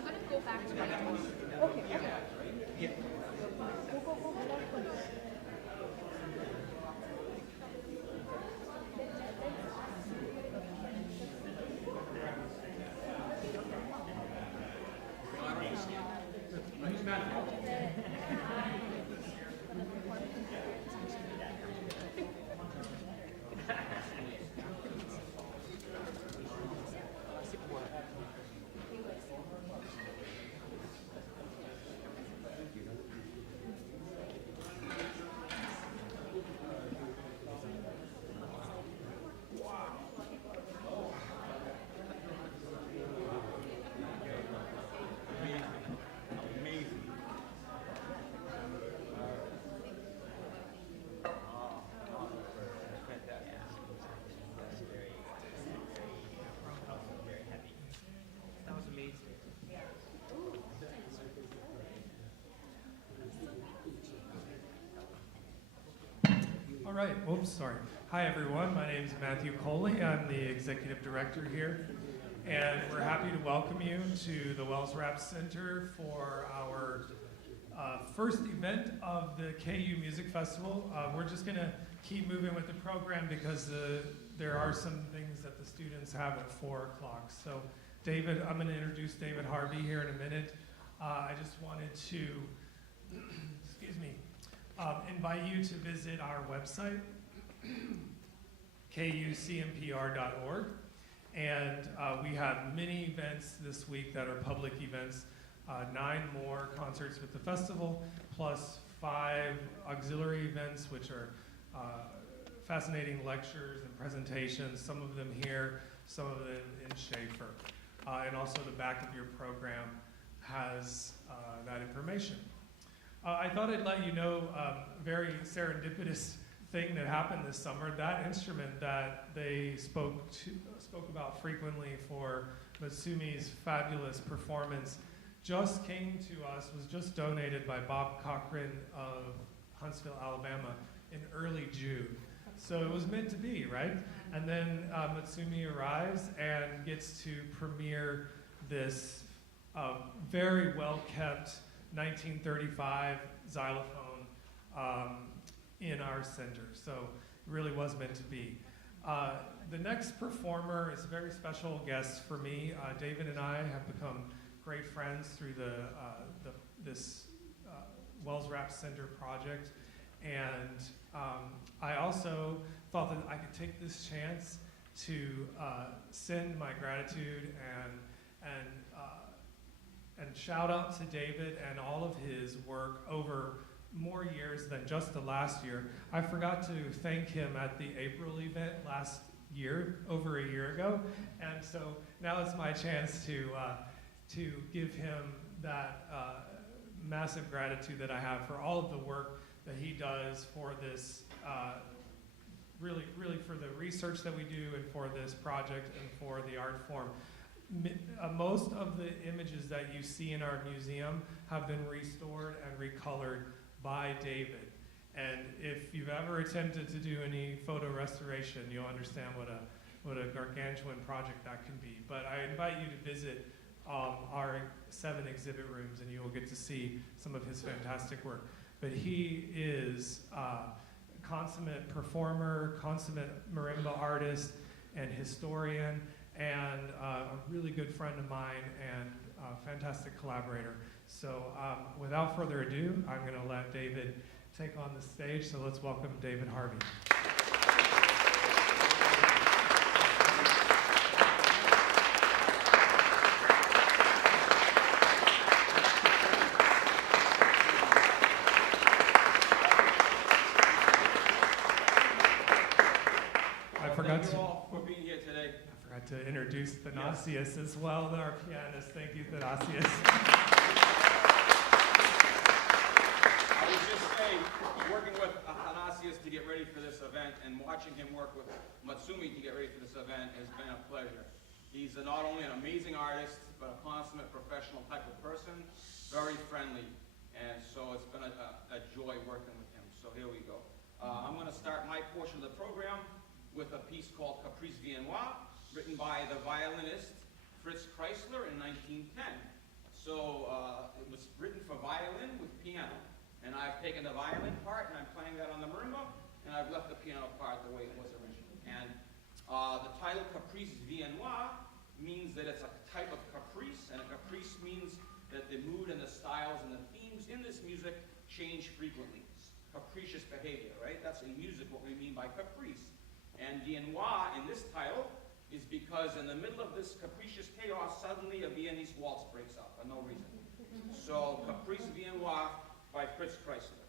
I'm going to go back to my notes. Okay, okay. Yeah. All right, oops, sorry. Hi everyone, my name is Matthew Coley. I'm the executive director here, and we're happy to welcome you to the Wells Rap Center for our first event of the KU Music Festival. We're just gonna keep moving with the program because there are some things that the students have at 4 o'clock. So David, I'm gonna introduce David Harvey here in a minute. I just wanted to, excuse me, invite you to visit our website, kucmpr.org. And we have many events this week that are public events, 9 more concerts with the festival, plus 5 auxiliary events, which are fascinating lectures and presentations, some of them here, some of them in Schaefer. And also the back of your program has that information. I thought I'd let you know a very serendipitous thing that happened this summer. That instrument that they spoke about frequently for Mutsumi's fabulous performance just came to us, was just donated by Bob Cochran of Huntsville, Alabama in early June. So it was meant to be, right? And then Mutsumi arrives and gets to premiere this very well-kept 1935 xylophone in our center. So it really was meant to be. The next performer is a very special guest for me. David and I have become great friends through this Wells Rap Center project. And I also thought that I could take this chance to send my gratitude and shout out to David and all of his work over more years than just the last year. I forgot to thank him at the April event last year, over a year ago, and so now it's my chance to give him that massive gratitude that I have for all of the work that he does for this, really for the research that we do and for this project and for the art form. Most of the images that you see in our museum have been restored and recolored by David. And if you've ever attempted to do any photo restoration, you'll understand what a gargantuan project that can be. But I invite you to visit our 7 exhibit rooms and you will get to see some of his fantastic work. But he is a consummate performer, consummate marimba artist and historian, and a really good friend of mine and a fantastic collaborator. So without further ado, I'm gonna let David take on the stage. So let's welcome David Harvey. Thank you all for being here today. I forgot to introduce Athanasios as well, our pianist. Thank you, Athanasios. I was just saying, working with Athanasios to get ready for this event and watching him work with Mutsumi to get ready for this event has been a pleasure. He's not only an amazing artist, but a consummate professional type of person, very friendly, and so it's been a joy working with him. So here we go. I'm going to start my portion of the program with a piece called Caprice Viennois, written by the violinist Fritz Kreisler in 1910. So it was written for violin with piano. And I've taken the violin part and I'm playing that on the marimba, and I've left the piano part the way it was originally. And the title Caprice Viennois means that it's a type of caprice, and a caprice means that the mood and the styles and the themes in this music change frequently. Capricious behavior, right? That's in music what we mean by caprice. And Viennois in this title is because in the middle of this capricious chaos, suddenly a Viennese waltz breaks out for no reason. So Caprice Viennois by Fritz Kreisler.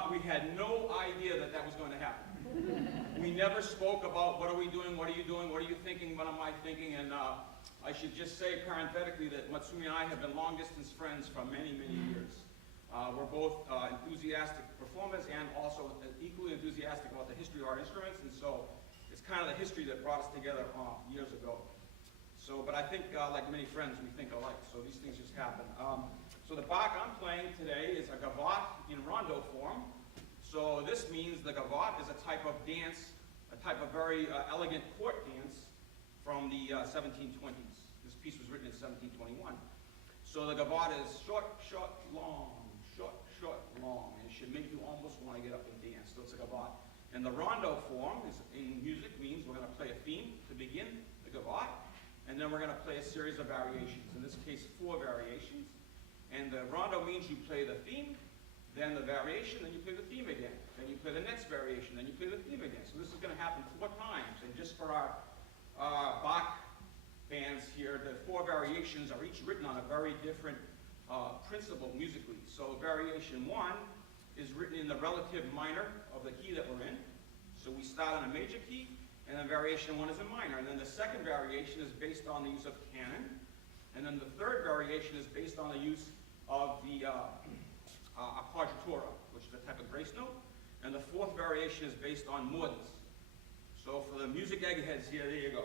not, we had no idea that that was going to happen. We never spoke about what are we doing, what are you doing, what are you thinking, what am I thinking, and I should just say parenthetically that Mutsumi and I have been long-distance friends for many, many years. We're both enthusiastic performers and also equally enthusiastic about the history of our instruments, and so it's kind of the history that brought us together years ago. So, but I think, like many friends, we think alike, so these things just happen. So the Bach I'm playing today is a gavotte in rondo form. So this means the gavotte is a type of dance, a type of very elegant court dance from the 1720s. This piece was written in 1721. So the gavotte is short, short, long, short, short, long, and it should make you almost want to get up and dance. So it's a gavotte. And the rondo form is, in music means we're going to play a theme to begin the gavotte, and then we're going to play a series of variations. In this case, 4 variations. And the rondo means you play the theme, then the variation, then you play the theme again. Then you play the next variation, then you play the theme again. So this is going to happen 4 times. And just for our Bach fans here, the 4 variations are each written on a very different principle musically. So variation 1 is written in the relative minor of the key that we're in. So we start on a major key, and then variation 1 is a minor. And then the second variation is based on the use of canon. And then the third variation is based on the use of the appoggiatura, which is a type of grace note. And the 4th variation is based on moods. So for the music eggheads here, there you go.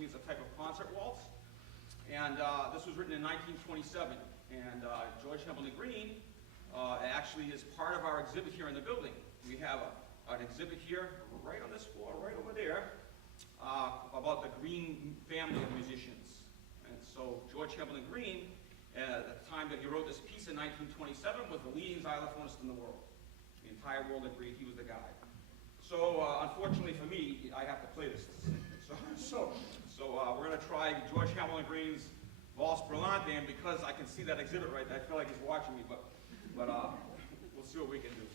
means a type of concert waltz. And this was written in 1927. And George Hamilton Green actually is part of our exhibit here in the building. We have an exhibit here, right on this floor, right over there, about the Green family of musicians. And so George Hamilton Green, at the time that he wrote this piece in 1927, was the leading xylophonist in the world. The entire world agreed he was the guy. So unfortunately for me, I have to play this. So we're going to try George Hamilton Green's Valse Brillante, and because I can see that exhibit right there, I feel like he's watching me, but we'll see what we can do.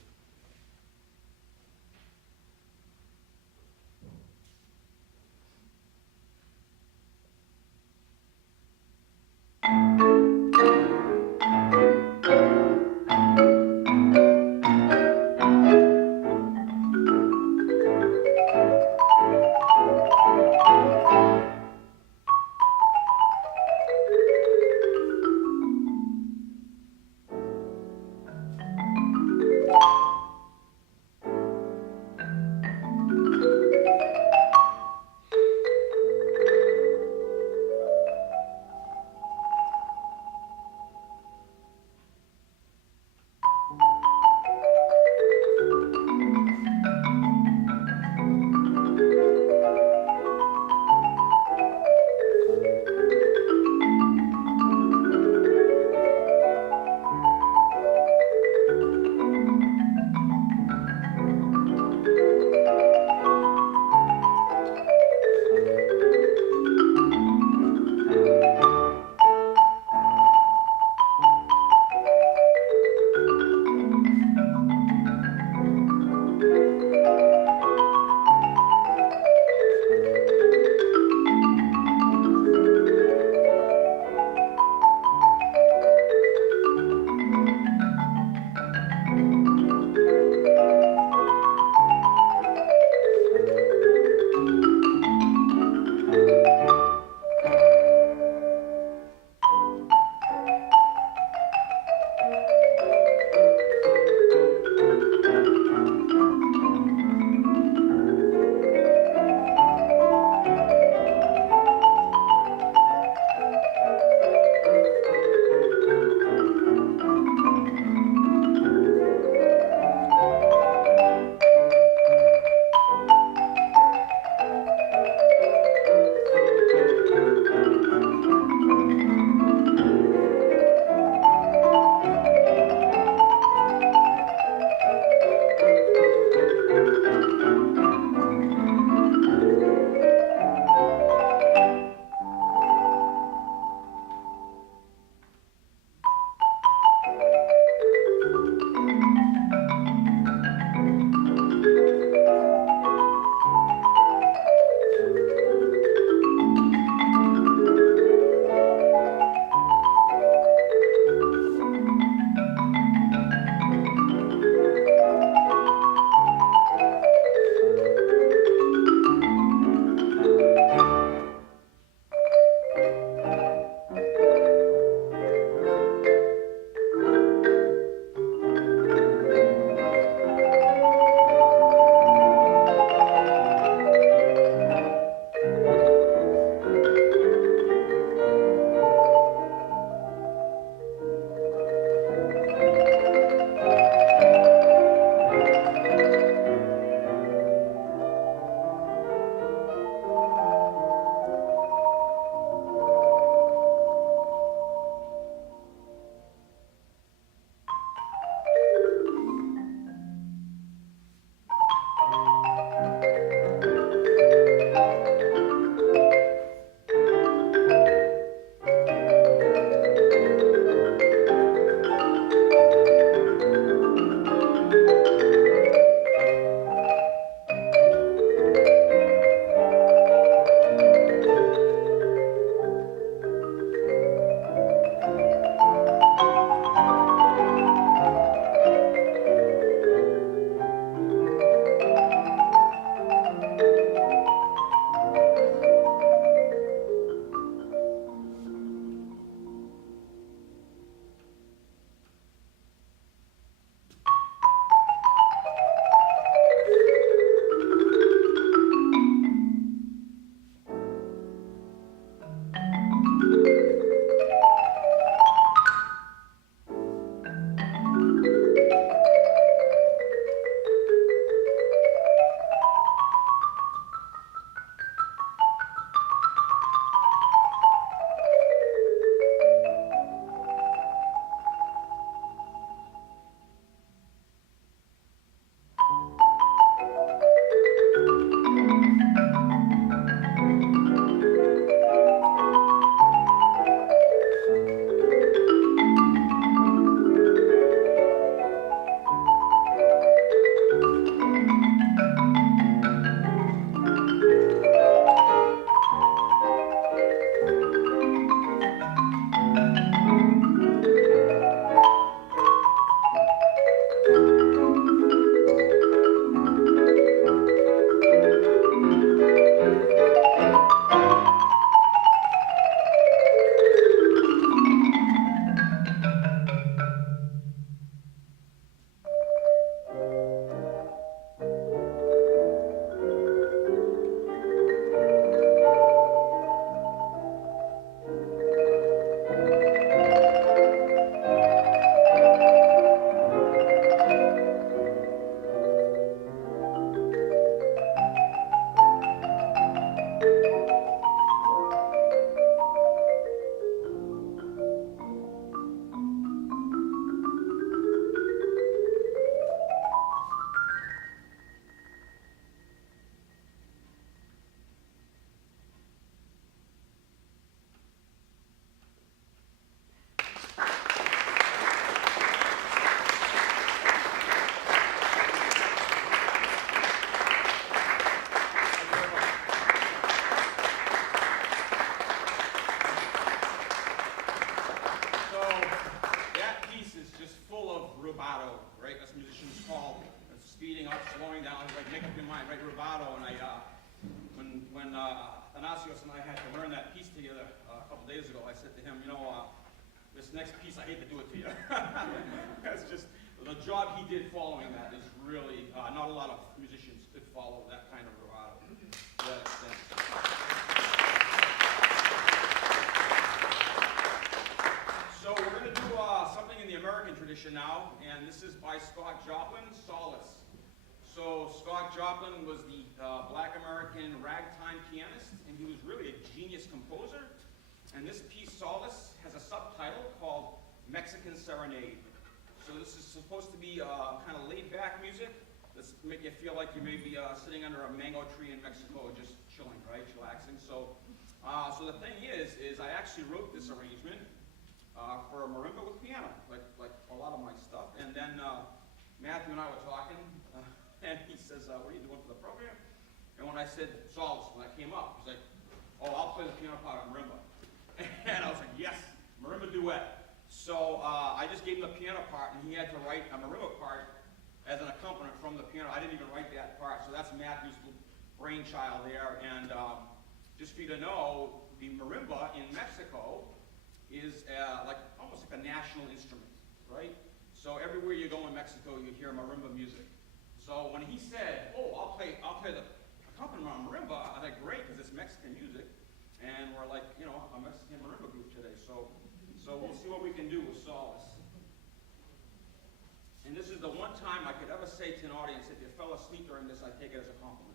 rubato, right? That's musicians call speeding up, slowing down. He's like, make up your mind, right? Rubato. And when Athanasios and I had to learn that piece together a couple days ago, I said to him, this next piece, I hate to do it to you. That's just, the job he did following that is really, not a lot of musicians could follow that kind of rubato. Yeah, so we're going to do something in the American tradition now, and this is by Scott Joplin, Solace. So Scott Joplin was the black American ragtime pianist, and he was really a genius composer. And this piece, Solace, has a subtitle called Mexican Serenade. So this is supposed to be kind of laid-back music. Let's make you feel like you may be sitting under a mango tree in Mexico, just chilling, right, chillaxing. So the thing is I actually wrote this arrangement for a marimba with piano, like a lot of my stuff. And then Matthew and I were talking, and he says, what are you doing for the program? And when I said Solace, when that came up, he's like, oh, I'll play the piano part on marimba. And I was like, yes, marimba duet. So I just gave him the piano part, and he had to write a marimba part as an accompaniment from the piano. I didn't even write that part, so that's Matthew's brainchild there. And just for you to know, the marimba in Mexico is almost like a national instrument, right? So everywhere you go in Mexico, you hear marimba music. So when he said, oh, I'll play the accompaniment on marimba, I was like, great, because it's Mexican music. And we're like, a Mexican marimba group today. So we'll see what we can do with Solace. And this is the one time I could ever say to an audience, if you fell asleep during this, I take it as a compliment.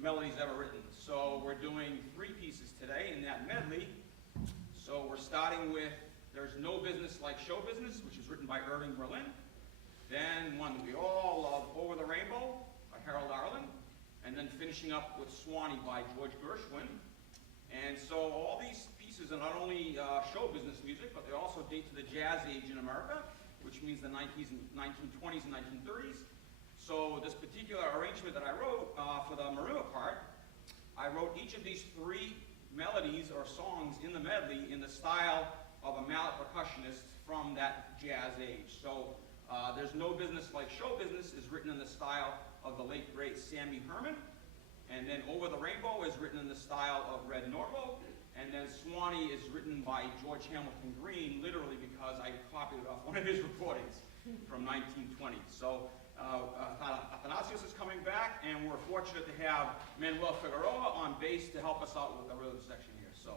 melodies ever written. So we're doing 3 pieces today in that medley. So we're starting with There's No Business Like Show Business, which is written by Irving Berlin. Then one that we all love, Over the Rainbow by Harold Arlen. And then finishing up with Swanee by George Gershwin. And so all these pieces are not only show business music, but they also date to the jazz age in America, which means the 1920s and 1930s. So this particular arrangement that I wrote for the Marimba part, I wrote each of these 3 melodies or songs in the medley in the style of a mallet percussionist from that jazz age. So There's No Business Like Show Business is written in the style of the late great Sammy Herman. And then Over the Rainbow is written in the style of Red Norvo. And then Swanee is written by George Hamilton Green, literally because I copied it off one of his recordings from 1920. So Athanasios is coming back, and we're fortunate to have Manuel Figueroa on bass to help us out with the rhythm section here. So.